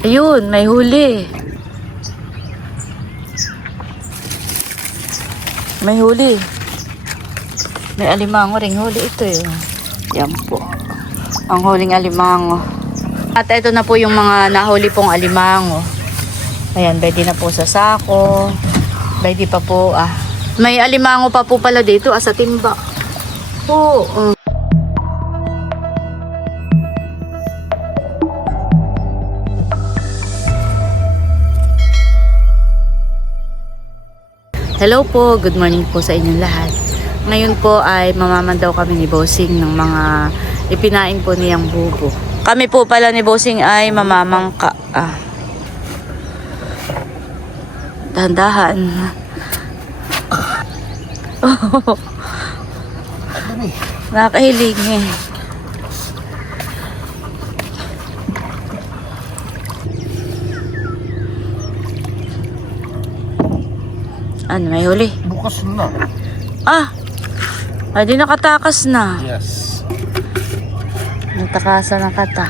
Ayun, may huli. May huli. May alimango ring huli ito eh. Yan po. Ang huling alimango. At ito na po yung mga nahuli pong alimango. Ayan, pwede na po sa sako. Pwede pa po May alimango pa po pala dito sa timba. Oo. Hello po, good morning po sa inyong lahat. Ngayon po ay mamamandaw kami ni Bossing ng mga ipinain po niyang bubo. Kami po pala ni Bossing ay mamamangka. Dahan-dahan. Oh. Nakakahilig eh. Ano, may huli? Bukas na. Ay di nakatakas na. Yes. Natakasan na kata.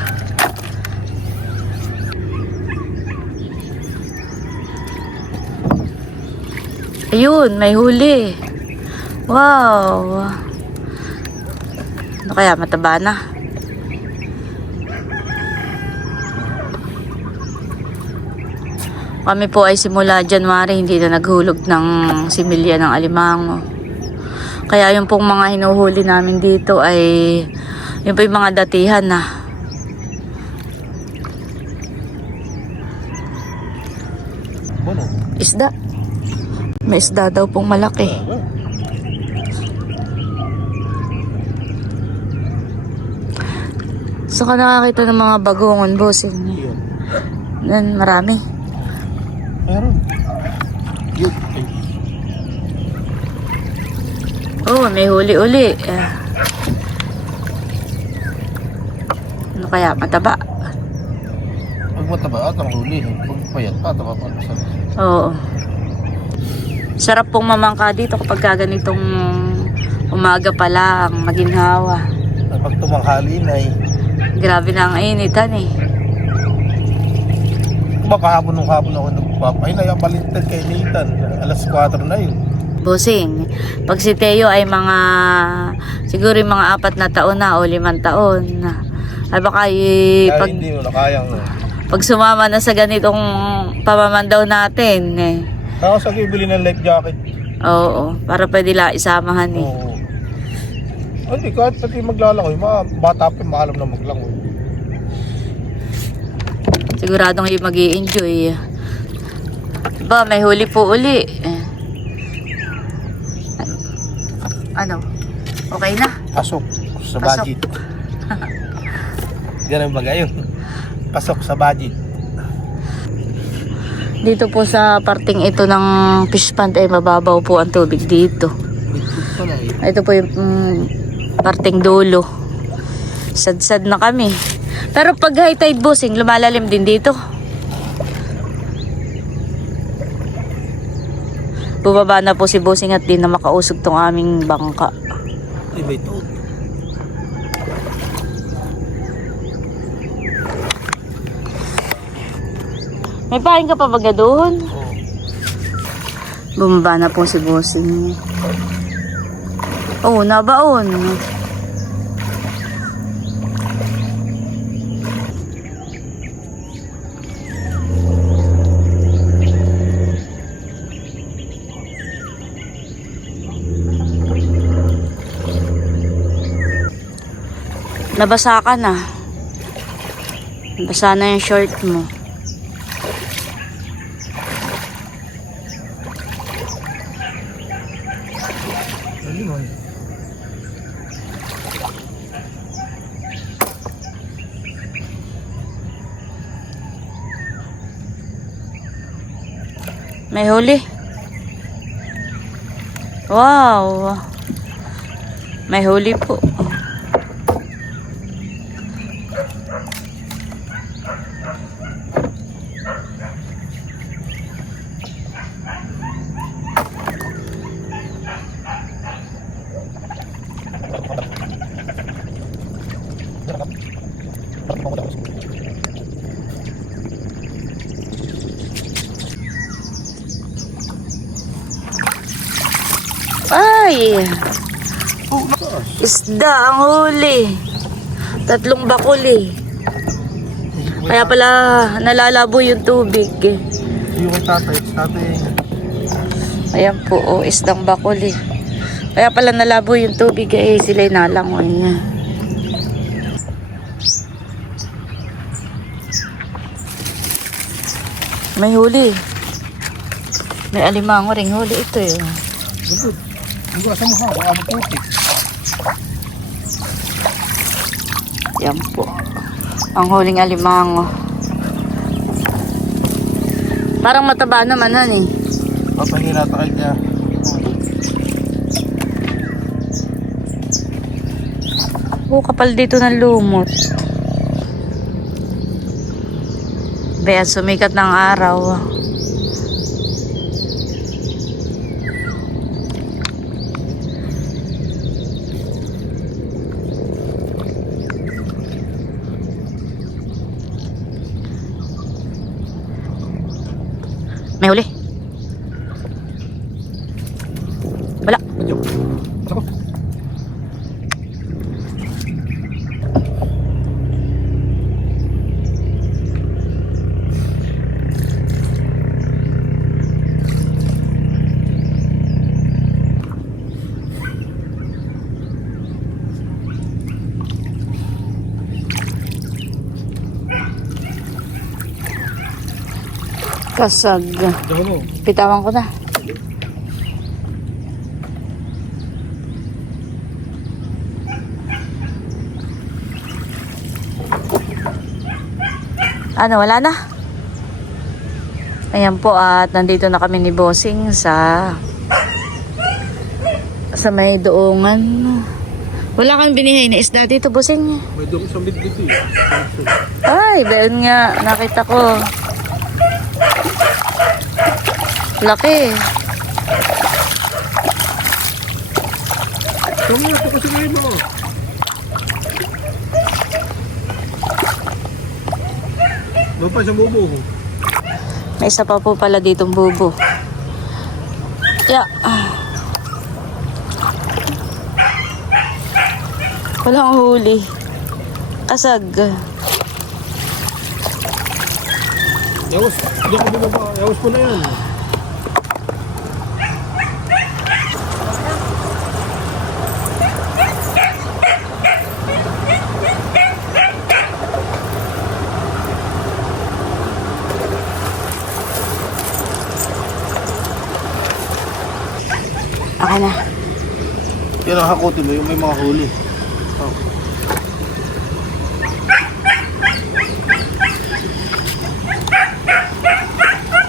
Ayun, may huli. Wow. Ano kaya, mataba na? Kami po ay simula January hindi na naghulog ng similya ng alimango. Kaya yung pong mga hinuhuli namin dito ay yung po yung mga datihan na. Bono. Isda. May isda daw pong malaki. So ka nakakita ng mga bagongon, Bossing? Yan, marami. Meron. Yun. Oh, may huli-uli. Ano kaya? Mataba? Pag mataba ang huli. Pag payat taba pa. Oo. Sarap pong mamangka dito kapag ganitong umaga pa lang, maginhawa. Pag tumanghali na Grabe na ang initan eh. Kahapon nung hapon ako nagpapay na yung balintad kay Nathan. Alas 4 na yun. Bossing, pag si Teo ay siguro yung mga 4 na taon na o 5 taon na. Ay baka Kaya hindi mo na kayang pag sumama na sa ganitong pamamandaw natin eh. Tapos ako ibili ng life jacket. Oo, para pwede lang isamahan eh. Oo. Hindi, kahit pati maglalangoy, mga bata pa maalam na maglangoy. Siguradong yung mag-i-enjoy. Ba, may huli po uli. Ano? Okay na? Pasok sa Pasok. budget. Ganun ba gayon? Pasok sa budget. Dito po sa parting ito ng fish pond ay mababaw po ang tubig dito. Ito po yung parting dulo. Sad-sad na kami. Pero pag high tide, Bossing, lumalalim din dito. Bubaba na po si Bossing at di na makausog tong aming bangka. Iba ito. May pain ka pa baga doon? Bumaba na po si Bossing. Oh, nabaon. Nabasa ka na. Nabasa na yung short mo. May huli. Wow. May huli po. Ay! Oh, lakas. Isda ang huli. 3 bakuli. Kaya pala nalalabo yung tubig. Yung kay tatay. Ayan po, oh, isdang bakuli. Kaya pala nalabo yung tubig sila'y nalangoy niya. May huli. May alimango ring huli ito yun. Gubod. Ang sa mukha. Baka maputi. Yan po. Ang huling alimango. Parang mataba naman han eh. Papahingin natin kay kaya. Kapal dito ng lumot. Bea, sumikat ng araw. May huli. Wala. Medyo. Ako. Kasag. Diyan mo. Pitawan ko na. Ano, wala na? Ayan po, at nandito na kami ni Bossing sa may doongan. Wala kang binihay na isda dito, Bossing. May doon sa mid dito eh. Ay, bayon nga. Nakita ko. Laki. Tama, ito kasi ngayon mo. Doon pa siya bubo. May isa pa po pala ditong bubo. Yeah. Walang huli. Kasag. Yawas, hindi ako bumaba. Yawas ko na yan. Okay na. Yan ang hakutin mo, yung may mga huli. Oh.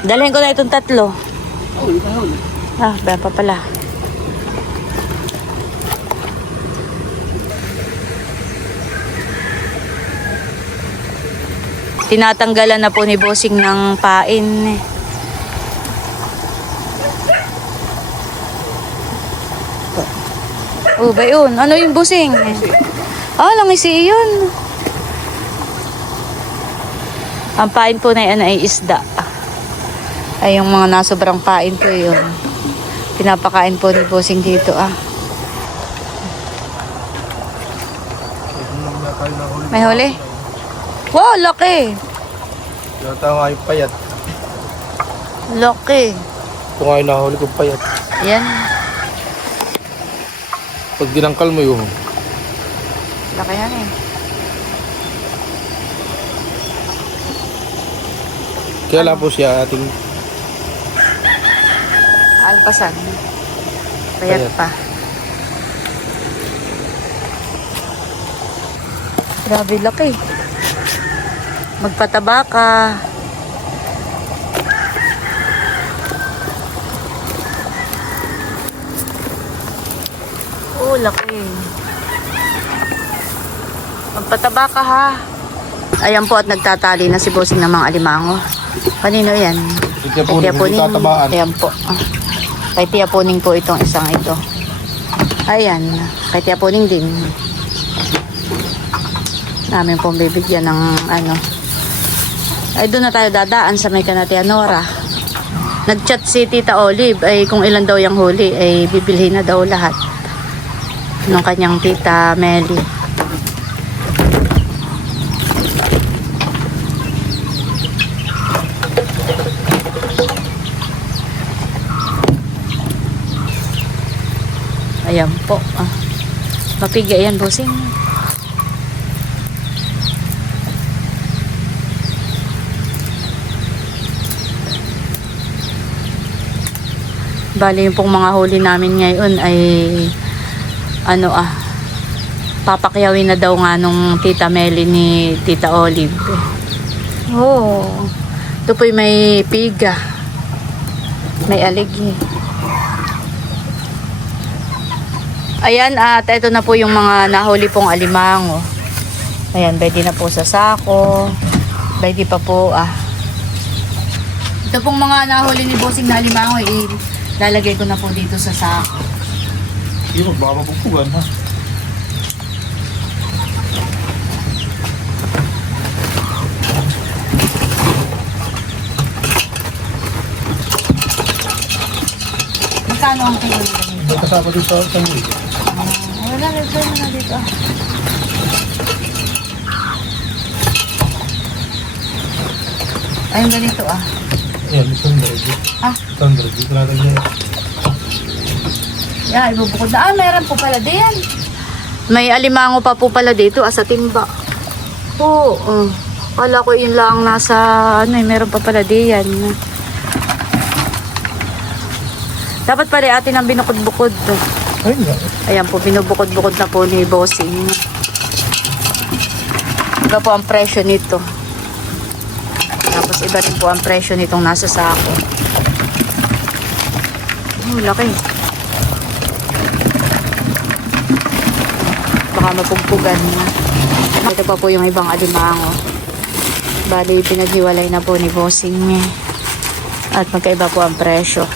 Dalhin ko na itong 3. Oh, ito na huli. Bayan pa pala. Tinatanggalan na po ni Bossing ng pain. Oh, ba yun? Ano yung Bossing? Langisi yun. Ang pain po na yan ay isda. Ay yung mga nasobrang pain po yun. Pinapakain po ni Bossing dito May huli? Wow, laki! Yata nga yung payat. Laki. Ito nga yung nahuli kong payat. Yan. Pag dinangkal mo yung Laki yan eh. kaya po siya ating Alpasan. Payat Payat. pa. Grabe laki. Magpataba ka. Oh, laki. Magpataba ka ha. Ayan po at nagtatali na si Bossing ng mga alimango. Kanino yan? Ito po, Kay Tia hindi Puning. tatabaan. Ayan po. Kay Tia Puning po itong isang ito. Ayan. Kay Tia Puning din. Namin pong bibigyan ng ano. Ay doon na tayo dadaan sa may Kanatia Nora. Nag-chat si Tita Olive ay kung ilan daw yung huli ay bibilhin na daw lahat ng kanyang Tita Meli. Ayan po. Mapigya yan, bossing. Bali yung pong mga huli namin ngayon ay papakyawin na daw nga nung Tita Meli ni Tita Olive. Oh, ito po'y may piga. May aligi. Ayan, at ito na po yung mga nahuli pong alimango. Ayan, pwede na po sa sako. Pwede pa po Ito pong mga nahuli ni Bossing na alimango, lalagay ko na po dito sa sako. Yung magbababugpugan ha. Magkano ang kilo nito? Kasama din sa tanggol. Wala, lagay mo na dito. Ayun ganito Ayan, isang dragi. Isang dragi. Talaga niya. Yeah, ibubukod na. Meron po pala diyan. May alimango pa po pala dito sa timba. Oo. Kala ko yun lang nasa meron pa pala diyan. Dapat pala atin ang binukod-bukod. Ayun nga. Ayan po, binubukod-bukod na po ni Bossing. Iba po ang presyo nito. Tapos iba rin po ang presyo nitong nasa sako. Oh, laki. Baka mapugpugan na. Ito pa po yung ibang alimango. Bali, pinaghiwalay na po ni Bossing. At magkaiba po ang presyo.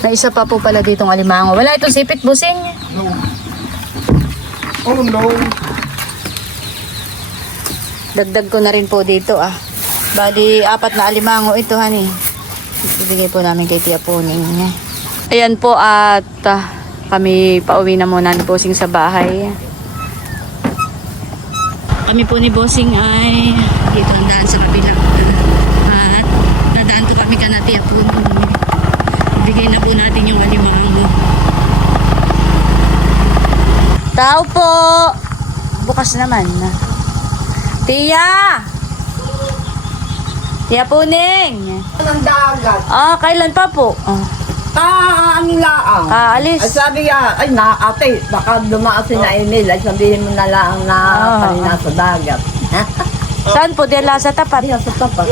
May isa pa po pala ditong alimango. Wala itong sipit, Bossing. No. Oh no. Dagdag ko na rin po dito Bali, 4 na alimango ito, honey. Ibigay po namin kay Tia Puning. Ayan po at kami pauwi na muna ni Bossing sa bahay. Kami po ni Bossing ay dito ang daan sa kabila. At nadaan to kami ka na Tia Puning. Ibigay na po natin yung alimango. Tao po! Bukas naman. Tia! Tia Puning! Ng dagat. Kailan pa po? Ano laang? Alis. Ay sabi niya, ay ate, baka dumaan si na Emil, ay sabihin mo na lang na kanina sa dagat. Saan po? Diyan lang sa tapat. Diyan sa tapat.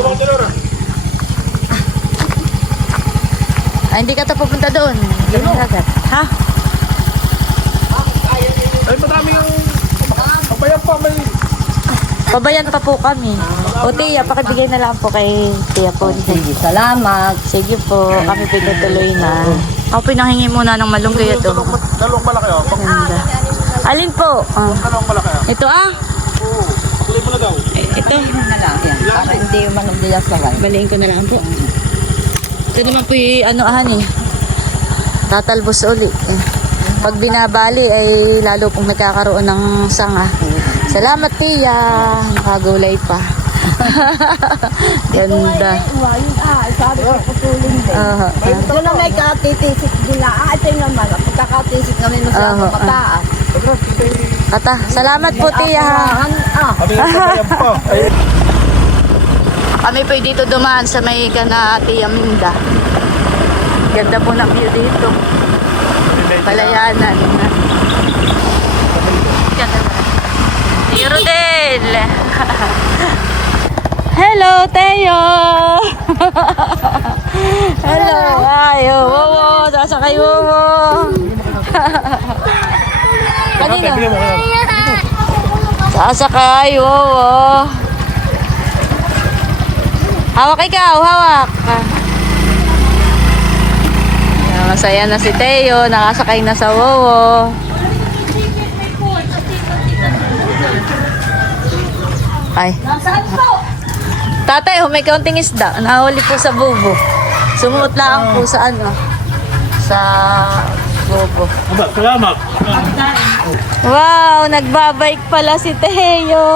Hindi ka ta pupunta doon. Diyan ang dagat. Ha? Ay, madami yung... Kabayan pa may... Pabayan pa po kami. O Tia, pakibigay na lang po kay Tia Puning. Sige, salamat. Sige po, kami po tuloy na. Ako pinanghingi muna ng malunggay ito. Dalawang malaki Ganda. Alin po? Dalawang malaki Ito Oo. Tuloy mo na daw. Ito. Na lang yan, para hindi manugdiya sa lang. Baliin ko na lang po. Ito naman po yung tatalbos ulit. Pag binabali ay lalo pong nagkakaroon ng sanga. Salamat Tia. Nakagulay pa. Ganda. Sabi ko putulin din. Ito na may katitisik nila. Ito naman, pagkakatisik namin masyadong mataas. Salamat po Tia. Kami yung kabayan pa. Ay, Kami po dito dumaan sa may kana Tia Minda. Ganda po ng view dito. Palayanan. Tia Rodel. Hello, Teo. Hello. Ay, Wowo. Sasakay Wowo. Kanina. Sasakay Wowo. Hawak ikaw, hawak. Masaya na si Teo, nakasakay na sa Wowo. Ay. Tatay, may kaunting isda. Nahuli po sa bubo. Sumuot lang po sa ano, sa bobo. Salamat. Wow, nagbabike pala si Teo.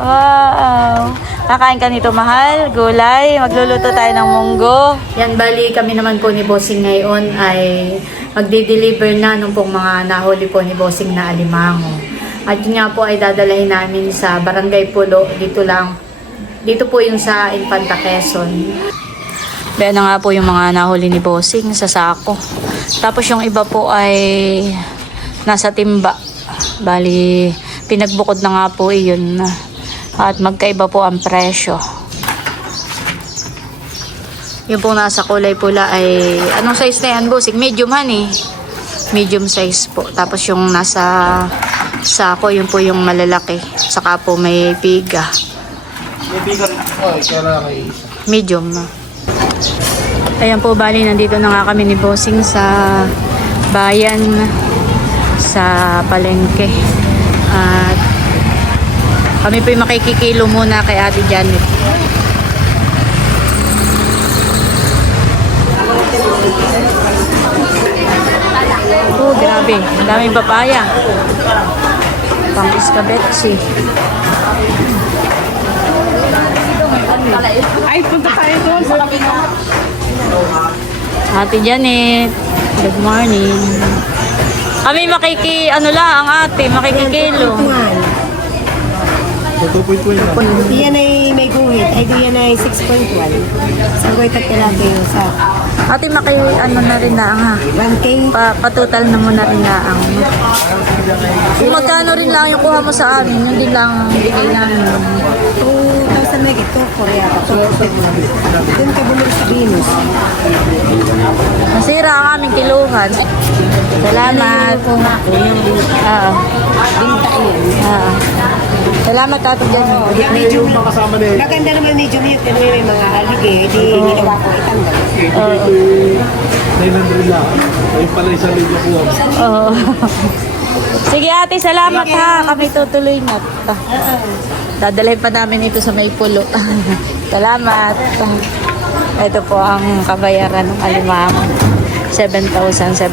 Wow. Kakain ka nito, mahal. Gulay. Magluluto tayo ng munggo. Yan, bali kami naman po ni Bossing ngayon ay magdi-deliver na nung pong mga nahuli po ni Bossing na alimango. At yun nga po ay dadalahin namin sa Barangay Pulo. Dito po yung sa Infanta, Quezon. Kaya na nga po yung mga nahuli ni Bossing sa sako. Tapos yung iba po ay nasa timba. Bali, pinagbukod na nga po iyon. At magkaiba po ang presyo. Yung po nasa kulay pula ay, anong size na yan, Bossing? Medium han eh. Medium size po. Tapos yung nasa sako, yun po yung malalaki. Saka po may piga. May bigan. Kaya kay Medium. Ayan po, bali, nandito na nga kami ni Bossing sa bayan, sa palengke. At kami po yung makikikilo muna kay Ate Janet. Oh, grabe. Ang daming papaya. Pang iskabetsi. Ay, punta tayo doon sa kabila. Ate Janet, good morning. Kami makikikilo. 2.1 lang. Diyan ay may guhit. Ay, diyan ay 6.1. Sa guhit at tilapia yung sa Ate, na rin na ang ha. 1K. Patutal na mo na rin na ang. Kung magkano rin lang yung kuha mo sa amin, yun din lang ang bigay namin. 2,000 megit. 2,400 yata. 2,400. Doon ka bumili sa Venus. Nasira ang aming kiluhan. Salamat. Oo. Binta yun. Oo. Salamat, Ate Janet. Medium lang. Kasama na yun. Maganda naman medium yun. Pero may mga halige. Hindi ginawa ko itanggal. Oo. 900 lang. Ayun pala isang libo po. Oo. Sige, Ate, salamat ha. Kami tutuloy na. Dadalhin pa namin ito sa may pulo. Salamat. Ito po ang kabayaran ng alimango. 7,780.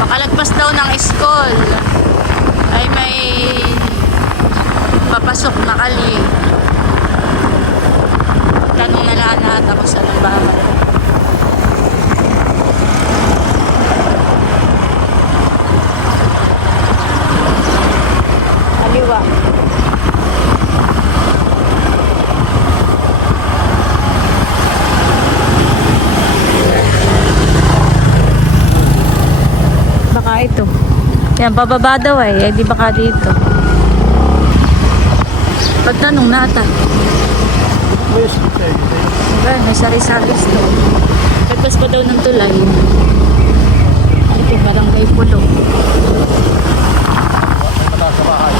Makalagpas daw ng school ay may papasok na kali. Tanong na lahat ako sa lambaman. Kaliwa. Baka ito. Yan, bababa daw eh. Di baka dito. Pagtanong na ata. Diba, may sari-saris daw. Pagpas pa daw ng tulay. Ito, Barangay Pulo. Sa bahay.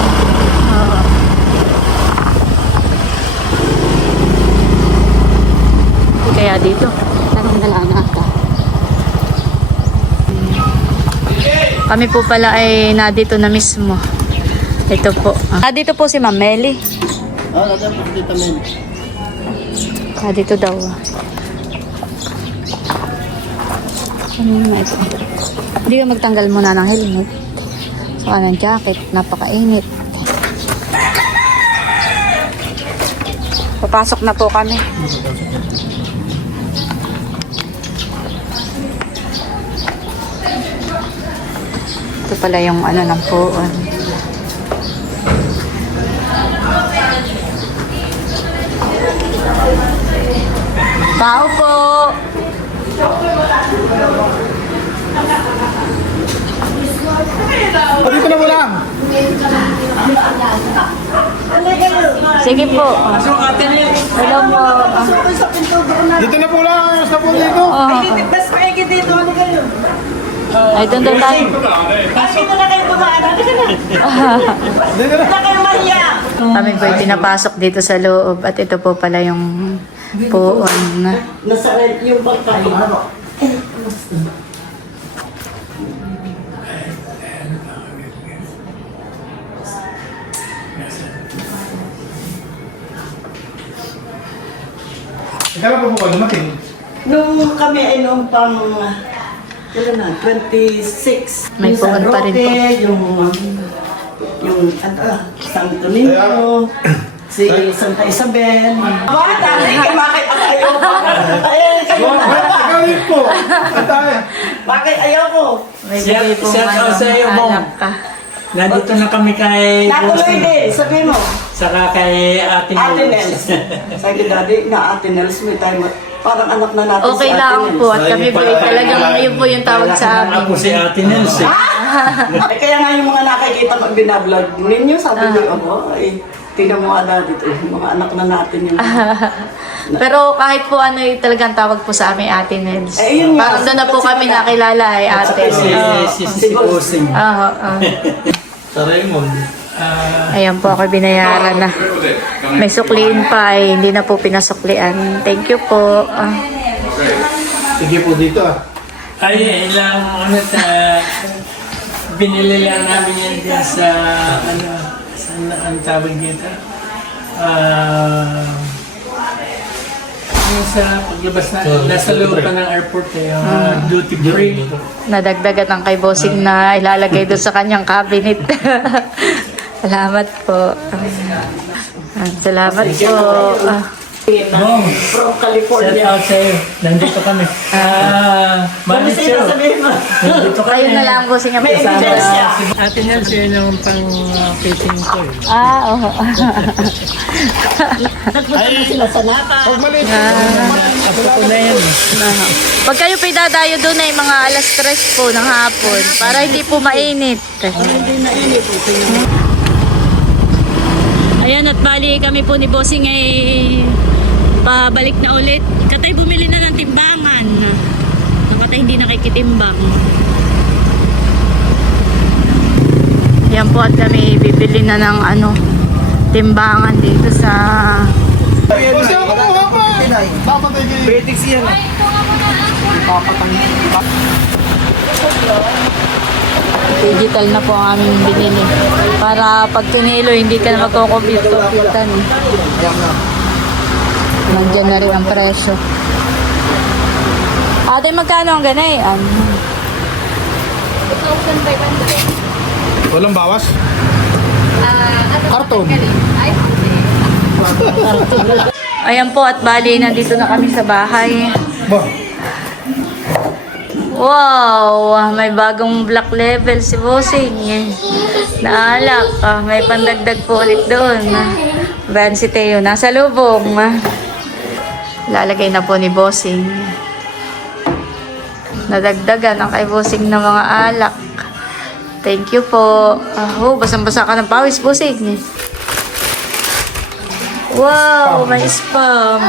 Oo. Kaya dito. Tanong na lang ata. Kami po pala ay nadito na mismo. Ito po. Dito po si Ma'am Meli. Lagyan po dito men. Dito daw. Ano naman ito? Hindi ka magtanggal muna ng helmet. Saka ng jacket. Napakainit. Papasok na po kami. Ito pala yung ano ng puon. Tao po! Dito na mo lang. Sige po. Hello po. Dito na po lang. Basta po dito. Bas paigit dito. Ano kayo? Ay, doon daw tayo. Dito na kayo kumaan. Ano ka na? Dito na. Wala kayo mahiya. Kami po ay pinapasok dito sa loob at ito po pala yung puon. Nasa yung pagkain. Kailan pa po kayo dumating? Nung kami ay noong pang, kailan na, 26. May Yung San pumunta rin po. Roque, yung Santo Niño, si Santa Isabel. Bata, bakit ayaw ko? Ikaw rin po. Atay. Bakit ayaw ko? May bigay po Shout out sa iyo, Bong. alak ka. Nandito na kami kay Natuloy Bossing. din, sabi mo. Saka kay Ate Ate Nels. Nels. Sabi daddy na Ate Nels, may time. Parang anak na natin Okay si Ate lang Nels. po at kami po ay talagang yun po yung tawag sa amin. Ako si Ate Nels eh. Ay, kaya nga yung mga nakikita mo binablog ninyo, sabi niyo, ay, tingnan mo nga dito, yung mga anak na natin yung... Pero kahit po ano yung talagang tawag po sa amin Ate Nels. Eh, yun nga. Parang doon na po kami nakilala ay ate. Si Bossing. Sa Raymond. Ayan po ako binayaran na. May sukliin pa ay hindi na po pinasuklian. Thank you po. Sige po dito Ay, ilang ano binili lang namin yan din sa saan ang tawag dito? Yung sa paglabas na, nasa loob pa ng airport eh, yung duty free. Nadagdagan ang kay Bossing na ilalagay doon sa kanyang cabinet. Salamat po. Salamat po. Bong, From shout California. out sa'yo. Nandito kami. Manager. Sabihin mo. Nandito kami. Kayo na lang Bossing ang May kasama. evidence siya. Si Ate Nels yun yung pang-fitting ko eh. Oo. Nagpunta na sila sa Nata. Huwag maliit. Ako ko na yan. Pag kayo po dadayo doon ay mga alas 3 po ng hapon para hindi po mainit. Hindi na inip. Ayan at bali kami po ni Bossing ay pabalik na ulit. Katay bumili na ng timbangan. Ang katay hindi nakikitimbang. Ayan po at kami bibili na ng timbangan dito sa Kasi ako kumuha pa. Dapat ay kayo. Betix yan. digital na po ang aming binili. Para pag kinilo hindi ka na magko-compute-computan. Nandiyan na rin ang presyo. Ate, magkano ang ganay? Walang bawas? Karton. Ayan po at bali nandito na kami sa bahay. Ba? Wow! May bagong black level si Bossing. Naalak. May pandagdag po ulit doon. Bayan si Teo. Nasa lubong. Lalagay na po ni Bossing. Nadagdagan ang kay Bossing ng mga alak. Thank you po. Basang-basa ka ng pawis, Bossing. Wow! May spam.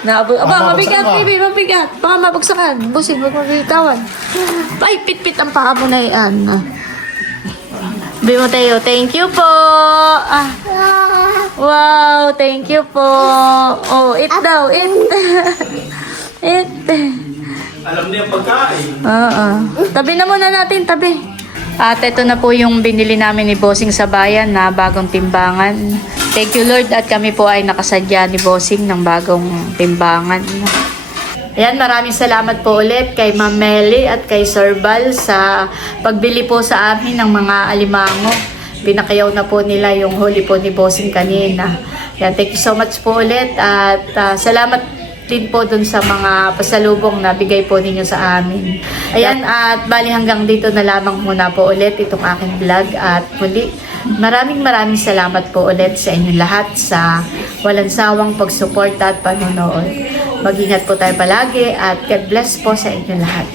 Mabigat, baby, mabigat. Baka mabagsakan. Bossing, huwag mabitawan. Ay, pit-pit ang paa mo na yan. Sabi mo tayo, thank you po. Wow, thank you po. Oh, eat daw, eat. Eat. Alam niya pagkain. Tabi na muna natin, tabi. At ito na po yung binili namin ni Bossing sa bayan na bagong timbangan. Thank you Lord at kami po ay nakasadya ni Bossing ng bagong timbangan. Ayan, maraming salamat po ulit kay Ma'am Meli at kay Sir Bal sa pagbili po sa amin ng mga alimango. Pinakayaw na po nila yung huli po ni Bossing kanina. Ayan, thank you so much po ulit at salamat din po dun sa mga pasalubong na bigay po ninyo sa amin. Ayan, at bali hanggang dito na lamang muna po ulit itong aking vlog at muli maraming salamat po ulit sa inyong lahat sa walang sawang pagsuporta at panonood. Mag-ingat po tayo palagi at God bless po sa inyong lahat.